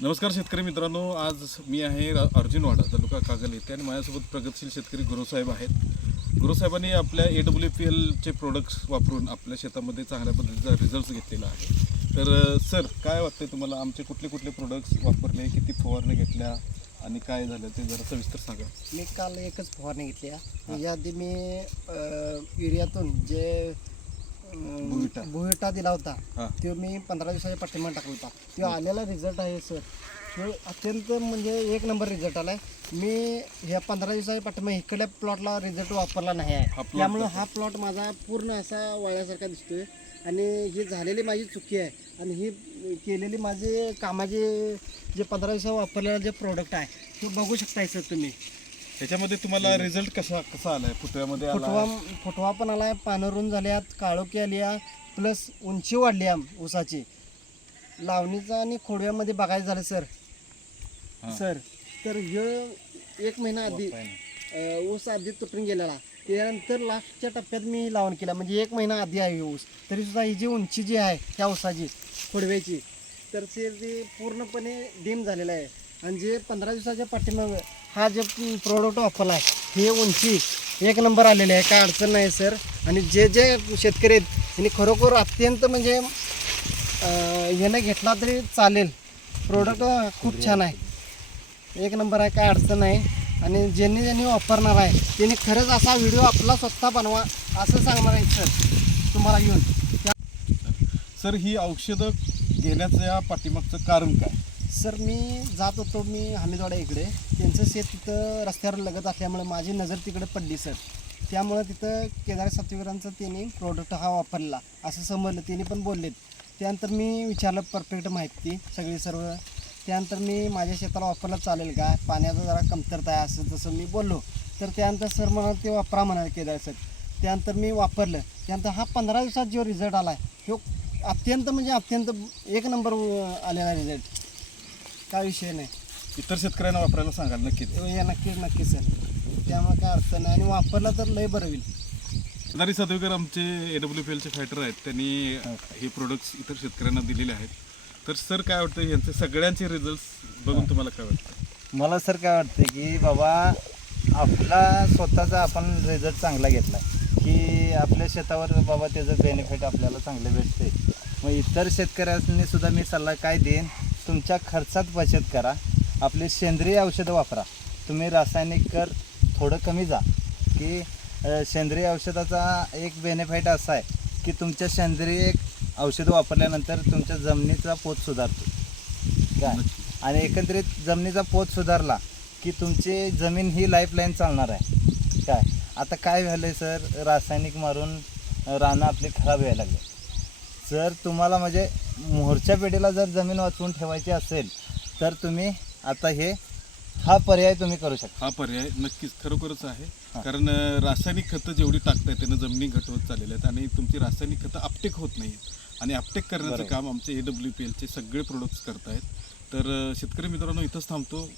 नमस्कार शेतकरी मित्रांनो, आज मी आहे अर्जुनवाडा तालुका कागल येथे आणि माझ्यासोबत प्रगतशील शेतकरी गुरुसाहेब आहेत. गुरुसाहेबांनी आपल्या AWPLचे प्रोडक्ट्स वापरून आपल्या शेतामध्ये चांगल्या पद्धतीचा रिझल्ट घेतलेला आहे. तर सर, काय वाटते तुम्हाला? आमचे कुठले कुठले प्रोडक्ट्स वापरले, किती फवारणी घेतल्या आणि काय झालं ते जरा सविस्तर सांगा. मी काल एकच फवारणी घेतली आहे. याआधी मी युरियातून जे भुईटा दिला होता तो मी 15 दिवसाच्या पाठीमागे टाकला होता. तो आलेला रिझल्ट आहे सर, तो अत्यंत म्हणजे एक नंबर रिझल्ट आला आहे. मी ह्या 15 दिवसाच्या पाठीमागे इकडल्या प्लॉटला रिझल्ट वापरला नाही आहे, त्यामुळं हा प्लॉट माझा पूर्ण असा वाळल्यासारखा दिसतोय. आणि ही झालेली माझी चुकी आहे आणि ही केलेली माझे कामाचे जे 15 दिवसा वापरलेला जे प्रोडक्ट आहे ते बघू शकताय सर तुम्ही. त्याच्यामध्ये तुम्हाला रिझल्ट कसा आलाय? फुटव्यामध्ये फुटवा पण आलाय, पानं रुंद झाल्यात, काळोखी आली आहे, प्लस उंची वाढली आहे ऊसाची. लावणीचा आणि खोडव्यामध्ये बघायचं झालं सर तर हे 1 महिना आधी ऊस आधी तुटून गेलेला. त्यानंतर लास्टच्या टप्प्यात मी लावण केला, म्हणजे 1 महिना आधी आहे ऊस. तरी सुद्धा ही जी उंची जी आहे त्या ऊसाची खोडव्याची तर ते पूर्णपणे डीम झालेलं आहे. आणि जे 15 दिवसाच्या पाठीमागं हा जे प्रोडक्ट वापरला आहे हे उंची 1 नंबर आलेले आहे, काय अडचण नाही सर. आणि जे शेतकरी आहेत त्यांनी खरोखर अत्यंत म्हणजे ह्यानं घेतला तरी चालेल. प्रोडक्ट खूप छान आहे, 1 नंबर आहे, काय अडचण नाही. आणि ज्यांनी वापरणार आहे त्यांनी खरंच असा व्हिडिओ आपला स्वतः बनवा असं सांगणार आहे सर तुम्हाला घेऊन. सर, ही औषधं घेण्याचं पाठीमागचं कारण काय? सर, मी जात होतो हमीदवाडा इकडे, त्यांचं शेत तिथं रस्त्यावर लगत असल्यामुळे माझी नजर तिकडे पडली सर. त्यामुळं तिथं केदार सातवीकरांचं त्यांनी प्रोडक्ट हा वापरला असं समजलं, त्यांनी पण बोललेत. त्यानंतर मी विचारलं परफेक्ट माहिती सगळी सर्व. त्यानंतर मी माझ्या शेताला वापरलं चालेल का, पाण्याचा जरा कमतरता आहे असं तसं मी बोललो. तर त्यानंतर सर मला ते वापरा म्हणाले केदार सर. त्यानंतर मी वापरलं. त्यानंतर हा 15 दिवसात जो रिझल्ट आला आहे तो अत्यंत म्हणजे अत्यंत 1 नंबर आलेला रिझल्ट, काय विषय नाही. इतर शेतकऱ्यांना वापरायला सांगाल नक्की? नक्की सर, त्यामुळे काय अडचण नाही आणि वापरला तर लय बरं होईल. केदारी सातवेकर आमचे AWPLचे फायटर आहेत, त्यांनी हे प्रोडक्ट्स इतर शेतकऱ्यांना दिलेले आहेत. तर सर, काय वाटतं यांचे सगळ्यांचे रिझल्ट बघून तुम्हाला काय वाटतं? मला सर काय वाटतं की बाबा आपला स्वतःचा आपण रिझल्ट चांगला घेतला की आपल्या शेतावर बाबा त्याचं बेनिफिट आपल्याला चांगलं भेटते. मग इतर शेतकऱ्यांनी सुद्धा मी सल्ला काय देईन, तुमच्या खर्चात बचत करा, आपले सेंद्रिय औषधं वापरा. तुम्ही रासायनिक थोडं कमी जा की सेंद्रिय औषधाचा एक बेनिफिट असा आहे की तुमच्या सेंद्रिय औषधं वापरल्यानंतर तुमच्या जमिनीचा पोत सुधारतो काय. आणि एकंदरीत जमिनीचा पोत सुधारला की तुमची जमीन ही लाईफलाईन चालणार आहे काय. आता काय झालं आहे सर, रासायनिक मारून रानं आपली खराब व्हायला लागले. जर तुम्हाला म्हणजे मोहरच्या पिढीला जर जमीन वाचवून ठेवायची असेल तर तुम्ही आता हा पर्याय तुम्ही करू शकता. हा पर्याय नक्कीच खरोखरच आहे, कारण रासायनिक खतं जेवढी टाकताय त्यानं जमिनी घटवत चाललेल्या आहेत आणि तुमची रासायनिक खतं अपटेक होत नाही आहेत. आणि अपटेक करण्याचं काम आमचे AWPLचे सगळे प्रोडक्ट्स करतायत. तर शेतकरी मित्रांनो, इथंच थांबतो.